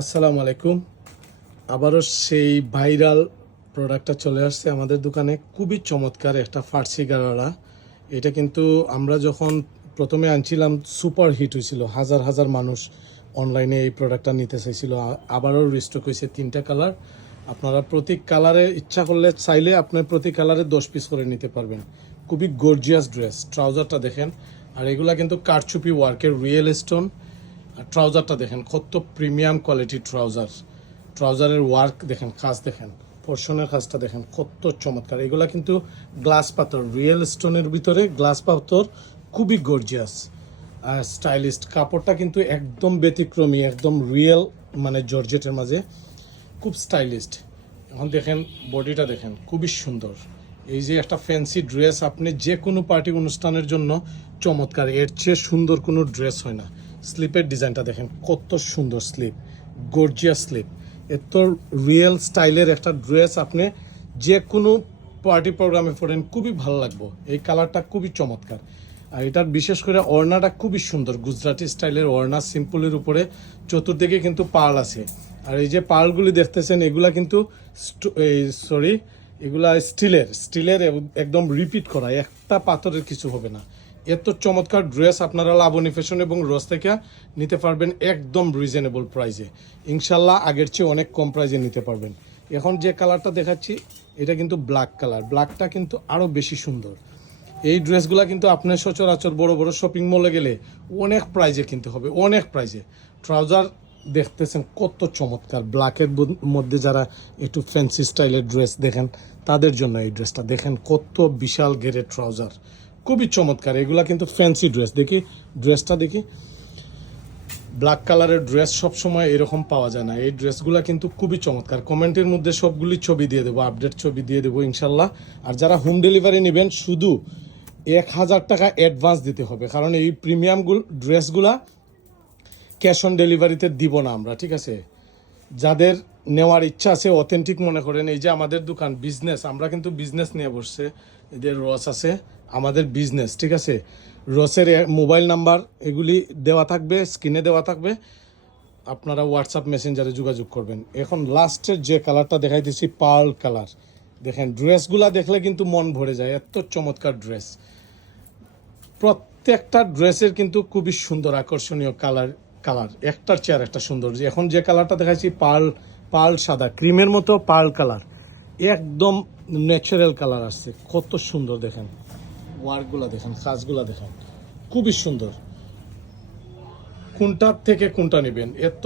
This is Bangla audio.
আসসালামু আলাইকুম। আবারও সেই ভাইরাল প্রোডাক্টটা চলে আসছে আমাদের দোকানে। খুবই চমৎকার একটা ফার্সি গারারা। এটা কিন্তু আমরা যখন প্রথমে আনছিলাম সুপার হিট হয়েছিল, হাজার হাজার মানুষ অনলাইনে এই প্রোডাক্টটা নিতে চাইছিল। আবারও রিস্টক হয়েছে 3টা কালার। আপনারা প্রতি কালারে ইচ্ছা করলে চাইলে আপনি প্রতি কালারে 10 পিস করে নিতে পারবেন। খুবই গর্জিয়াস ড্রেস। ট্রাউজারটা দেখেন, আর এগুলা কিন্তু কারচুপি ওয়ার্কের রিয়েল স্টোন। আর ট্রাউজারটা দেখেন কত প্রিমিয়াম কোয়ালিটির ট্রাউজার। ট্রাউজারের ওয়ার্ক দেখেন, কাজ দেখেন, পোর্শনের কাজটা দেখেন কত চমৎকার। এগুলা কিন্তু গ্লাস পাথর, রিয়েল স্টোনের ভিতরে গ্লাস পাথর, খুবই গর্জিয়াস আর স্টাইলিস্ট। কাপড়টা কিন্তু একদম ব্যতিক্রমী, একদম রিয়েল, মানে জর্জেটের মাঝে, খুব স্টাইলিস্ট। এখন দেখেন বডিটা দেখেন, খুবই সুন্দর। এই যে একটা ফ্যান্সি ড্রেস, আপনি যে কোনো পার্টি অনুষ্ঠানের জন্য চমৎকার। এর চেয়ে সুন্দর কোনো ড্রেস হয় না। স্লিপের ডিজাইনটা দেখেন কত সুন্দর, স্লিপ, গর্জিয়াস স্লিপ। এত রিয়েল স্টাইলের একটা ড্রেস আপনি যে কোনো পার্টি প্রোগ্রামে পড়েন, খুবই ভালো লাগবে। এই কালারটা খুবই চমৎকার। আর এটার বিশেষ করে ওড়নাটা খুবই সুন্দর, গুজরাটি স্টাইলের ওড়না, সিম্পলের উপরে চতুর্দিকে কিন্তু পার্ল আছে। আর এই যে পার্লগুলি দেখতেছেন, এগুলা কিন্তু এগুলা স্টিলের একদম রিপিট করা, একটা পাথরের কিছু হবে না। এত চমৎকার ড্রেস আপনারা লাবণী ফ্যাশন এবং রোজ থেকে নিতে পারবেন একদম রিজনেবল প্রাইসে। ইনশাল্লাহ আগের চেয়ে অনেক কম প্রাইসে নিতে পারবেন। এখন যে কালারটা দেখাচ্ছি এটা কিন্তু ব্ল্যাক কালার। ব্ল্যাকটা কিন্তু আরও বেশি সুন্দর। এই ড্রেসগুলা কিন্তু আপনার সচরাচর বড় বড় শপিং মলে গেলে অনেক প্রাইজে কিনতে হবে, অনেক প্রাইজে। ট্রাউজার দেখতেছেন কত চমৎকার, ব্ল্যাকের মধ্যে যারা একটু ফ্যান্সি স্টাইলের ড্রেস দেখেন তাদের জন্য এই ড্রেসটা দেখেন, কত বিশাল ঘেরের ট্রাউজার, খুবই চমৎকার। এগুলা কিন্তু ফ্যান্সি ড্রেস। দেখি ড্রেসটা দেখি, ব্ল্যাক কালারের ড্রেস সবসময় এরকম পাওয়া যায় না। এই ড্রেসগুলো কিন্তু খুবই চমৎকার। কমেন্টের মধ্যে সবগুলি ছবি দিয়ে দেবো, আপডেট ছবি দিয়ে দেবো ইনশাল্লাহ। আর যারা হোম ডেলিভারি নেবেন শুধু 1000 টাকা অ্যাডভান্স দিতে হবে, কারণ এই প্রিমিয়াম ড্রেসগুলা ক্যাশ অন ডেলিভারিতে দিব না আমরা, ঠিক আছে? যাদের নেওয়ার ইচ্ছা আছে, অথেন্টিক মনে করেন, এই যে আমাদের দোকান বিজনেস, আমরা কিন্তু বিজনেস নিয়ে বসছে। এদের রস আছে আমাদের বিজনেস, ঠিক আছে? রসের মোবাইল নাম্বার এগুলি দেওয়া থাকবে, স্ক্রিনে দেওয়া থাকবে, আপনারা হোয়াটসঅ্যাপ মেসেঞ্জারে যোগাযোগ করবেন। এখন লাস্টের যে কালারটা দেখাইতেছি, পার্ল কালার, দেখেন ড্রেসগুলা দেখলে কিন্তু মন ভরে যায়, এত চমৎকার ড্রেস। প্রত্যেকটা ড্রেসের কিন্তু খুবই সুন্দর আকর্ষণীয় কালার, একটার চেয়ে একটা সুন্দর। এখন যে কালারটা দেখাচ্ছি পার্ল সাদা, ক্রিমের মতো পার্ল কালার, একদম ন্যাচারাল কালার আসছে, কত সুন্দর দেখেন। ওয়ার্কগুলা দেখেন, কাজগুলা দেখেন, খুবই সুন্দর। কোনটার থেকে কোনটা নেবেন, এত